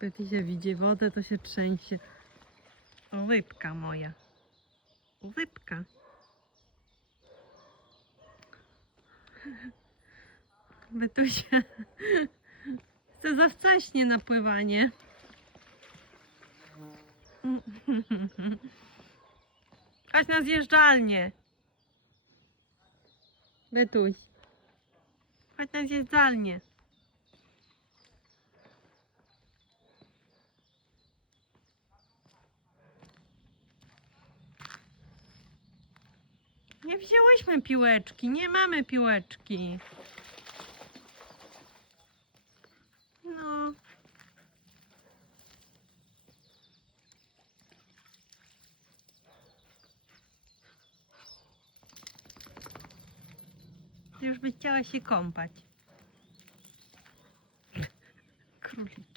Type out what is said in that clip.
Betysia widzi wodę, to się trzęsie. O, rybka moja. Rybka. Betusia chce za wcześnie na pływanie. Chodź na zjeżdżalnię. Betuś. Chodź na zjeżdżalnię. Nie wzięłyśmy piłeczki, nie mamy piłeczki. No. Już by chciała się kąpać. Królik.